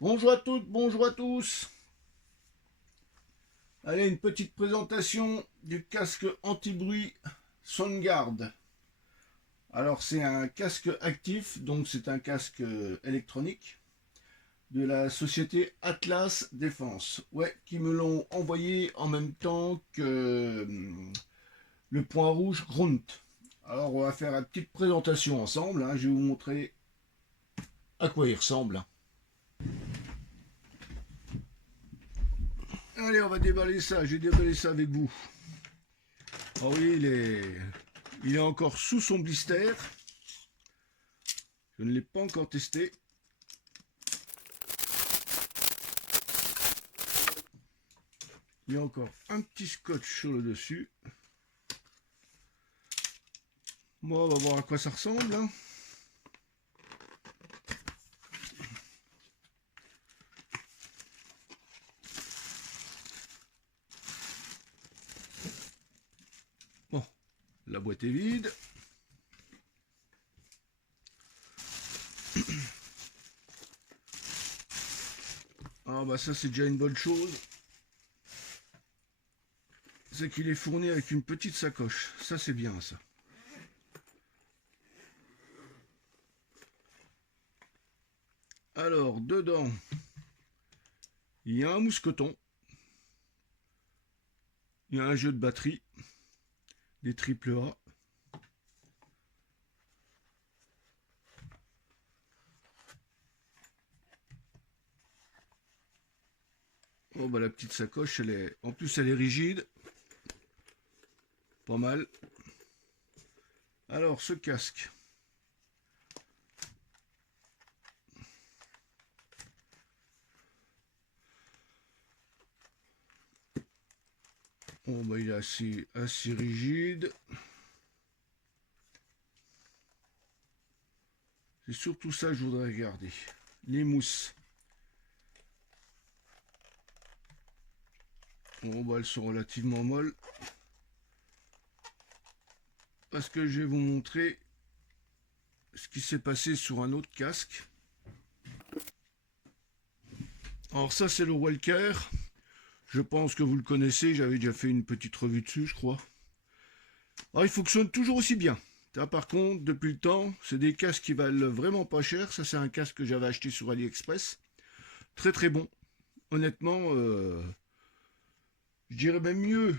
Bonjour à toutes, bonjour à tous. Allez, une petite présentation du casque anti-bruit Soundguard. Alors c'est un casque actif, donc c'est un casque électronique de la société Atlas Défense. Ouais, qui me l'ont envoyé en même temps que le point rouge Grunt. Alors on va faire une petite présentation ensemble, hein. Je vais vous montrer à quoi il ressemble. Allez, on va déballer ça, je vais déballer ça avec vous. Ah oui, il est encore sous son blister. Je ne l'ai pas encore testé. Il y a encore un petit scotch sur le dessus. Bon, on va voir à quoi ça ressemble, hein. Bon, la boîte est vide. Ah bah ça c'est déjà une bonne chose. C'est qu'il est fourni avec une petite sacoche. Ça c'est bien ça. Alors, dedans, il y a un mousqueton. Il y a un jeu de batterie. Des triple A. Oh bah la petite sacoche, en plus elle est rigide. Pas mal. Alors ce casque. Bon bah il est assez rigide. C'est surtout ça que je voudrais regarder. Les mousses. Bon bah elles sont relativement molles. Parce que je vais vous montrer ce qui s'est passé sur un autre casque. Alors ça c'est le Walker. Je pense que vous le connaissez, j'avais déjà fait une petite revue dessus, je crois. Alors il fonctionne toujours aussi bien. Là, par contre, depuis le temps, c'est des casques qui valent vraiment pas cher. Ça c'est un casque que j'avais acheté sur AliExpress. Très très bon. Honnêtement, je dirais même mieux.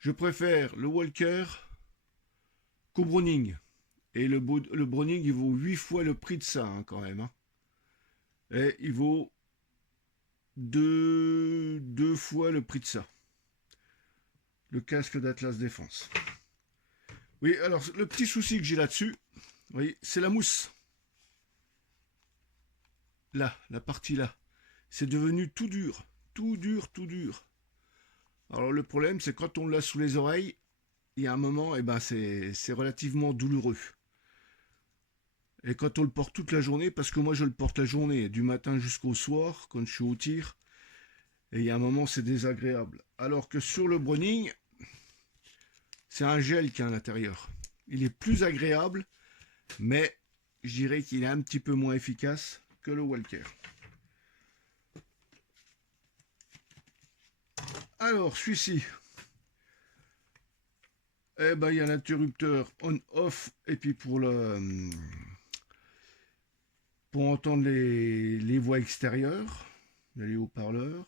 Je préfère le Walker qu'au Browning. Et le Browning, il vaut 8 fois le prix de ça, hein, quand même, hein. Et il vaut deux fois le prix de ça. Le casque d'Atlas Défense. Oui, alors le petit souci que j'ai là-dessus, oui, c'est la mousse. Là, la partie là. C'est devenu tout dur. Tout dur, tout dur. Alors le problème, c'est quand on l'a sous les oreilles, il y a un moment, eh ben, c'est relativement douloureux. Et quand on le porte toute la journée, parce que moi je le porte la journée, du matin jusqu'au soir, quand je suis au tir, et il y a un moment c'est désagréable. Alors que sur le Browning, c'est un gel qui est à l'intérieur. Il est plus agréable, mais je dirais qu'il est un petit peu moins efficace que le Walker. Alors, celui-ci, eh ben, il y a l'interrupteur on-off, et puis pour entendre les voix extérieures, les haut-parleurs.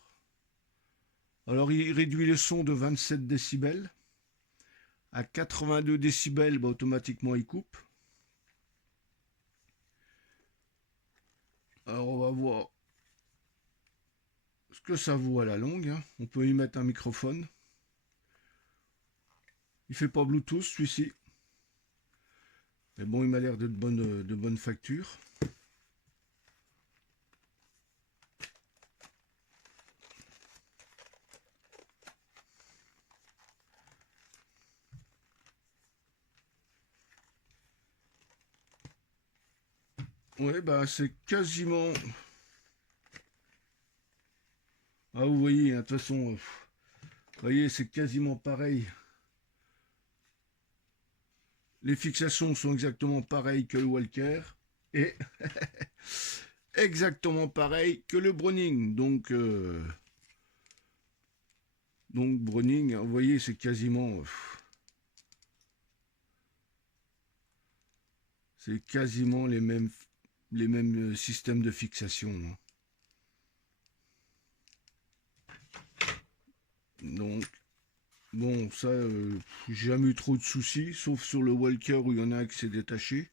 Alors, il réduit le son de 27 décibels. À 82 décibels, bah, automatiquement, il coupe. Alors, on va voir ce que ça vaut à la longue, hein. On peut y mettre un microphone. Il fait pas Bluetooth, celui-ci. Mais bon, il m'a l'air de bonne facture. Ouais, bah c'est quasiment... Ah, vous voyez, hein, de toute façon, vous voyez, c'est quasiment pareil. Les fixations sont exactement pareilles que le Walker. Et exactement pareil que le Browning. Donc Browning, vous voyez, c'est quasiment les mêmes systèmes de fixation, hein. Donc, bon, ça, j'ai jamais eu trop de soucis, sauf sur le Walker où il y en a un qui s'est détaché.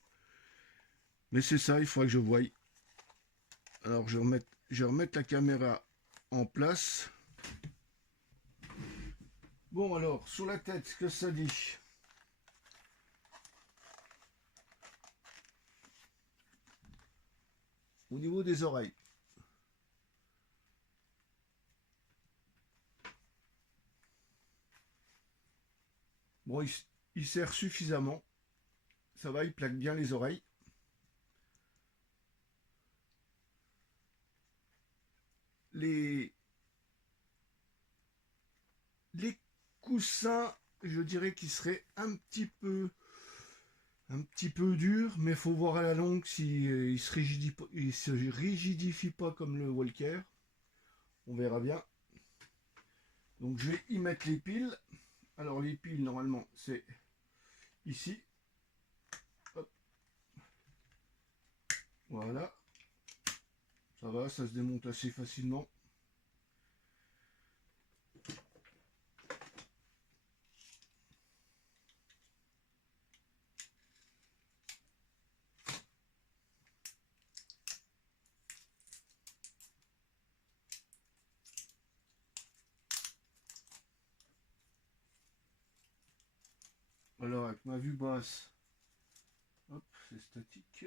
Mais c'est ça, il faudra que je voie. Alors, je vais remettre la caméra en place. Bon, alors, sur la tête, ce que ça dit? Au niveau des oreilles. Bon, il serre suffisamment. Ça va, il plaque bien les oreilles. Les, les coussins, je dirais qu'ils seraient un petit peu durs, mais il faut voir à la longue si se rigidifie pas comme le Walker. On verra bien. Donc je vais y mettre les piles. Alors les piles, normalement, c'est ici. Hop. Voilà. Ça va, ça se démonte assez facilement. Alors avec ma vue basse, hop, c'est statique.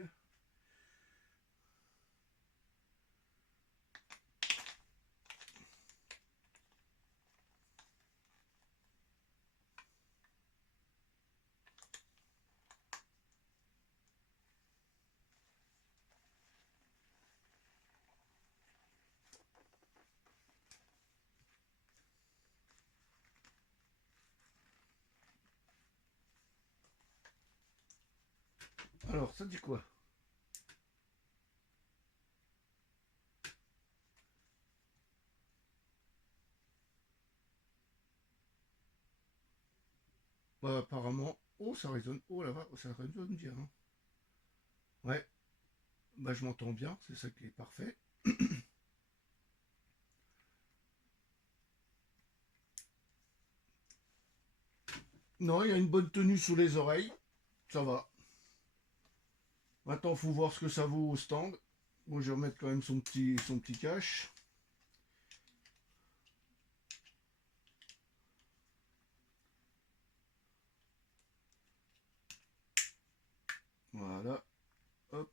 Alors ça dit quoi? Bah, apparemment, oh ça résonne, oh là bas, ça résonne bien, hein. Ouais, bah je m'entends bien, c'est ça qui est parfait. Non, il y a une bonne tenue sous les oreilles, ça va. Maintenant, il faut voir ce que ça vaut au stand. Bon, je vais remettre quand même son petit cache. Voilà, hop.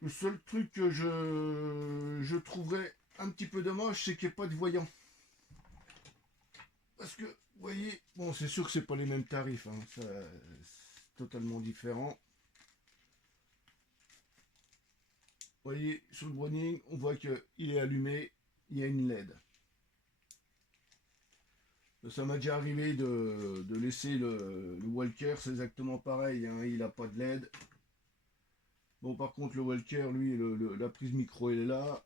Le seul truc que je trouverais un petit peu dommage, c'est qu'il n'y ait pas de voyant. Parce que, vous voyez, bon, c'est sûr que c'est pas les mêmes tarifs, hein, c'est totalement différent. Vous voyez, sur le Browning, on voit qu'il est allumé, il y a une LED. Ça m'a déjà arrivé de laisser le Walker, c'est exactement pareil, hein, il n'a pas de LED. Bon, par contre, le Walker, lui, la prise micro, elle est là.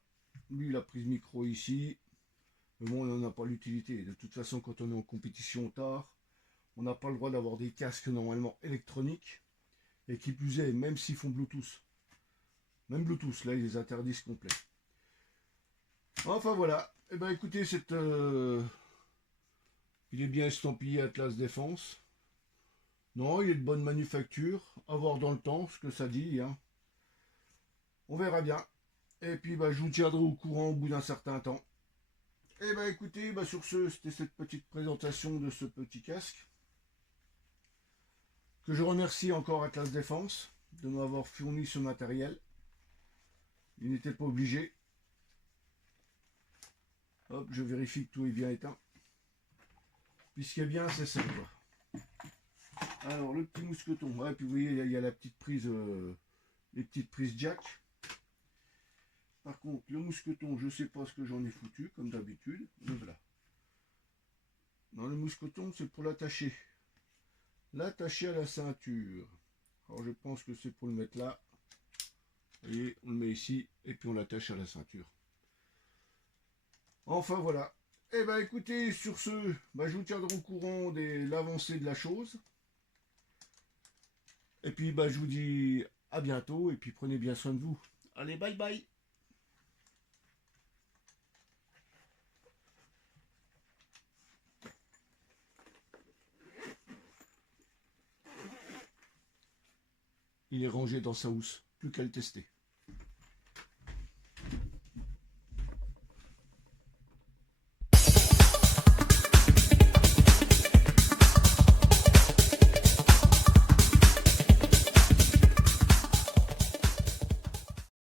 Lui, la prise micro ici. Mais bon, on n'en a pas l'utilité. De toute façon, quand on est en compétition tard, on n'a pas le droit d'avoir des casques normalement électroniques. Et qui plus est, même s'ils font Bluetooth. Même Bluetooth, là, ils les interdisent complet. Enfin, voilà. Eh ben, écoutez, il est bien estampillé Atlas Défense. Non, il est de bonne manufacture. À voir dans le temps ce que ça dit, hein. On verra bien. Et puis, bah, je vous tiendrai au courant au bout d'un certain temps. Et bah écoutez, bah sur ce, c'était cette petite présentation de ce petit casque. Que je remercie encore Atlas Défense de m'avoir fourni ce matériel. Il n'était pas obligé. Hop, je vérifie que tout est bien éteint. Puis ce qui est bien, c'est ça, quoi. Alors, le petit mousqueton. Ouais, puis vous voyez, il y a la petite prise, les petites prises jack. Par contre, le mousqueton, je sais pas ce que j'en ai foutu, comme d'habitude. Le voilà. Non, le mousqueton, c'est pour l'attacher. L'attacher à la ceinture. Alors, je pense que c'est pour le mettre là. Vous voyez, on le met ici et puis on l'attache à la ceinture. Enfin voilà. Eh ben écoutez, sur ce, je vous tiendrai au courant de l'avancée de la chose. Et puis je vous dis à bientôt et puis prenez bien soin de vous. Allez, bye bye. Il est rangé dans sa housse, plus qu'à le tester.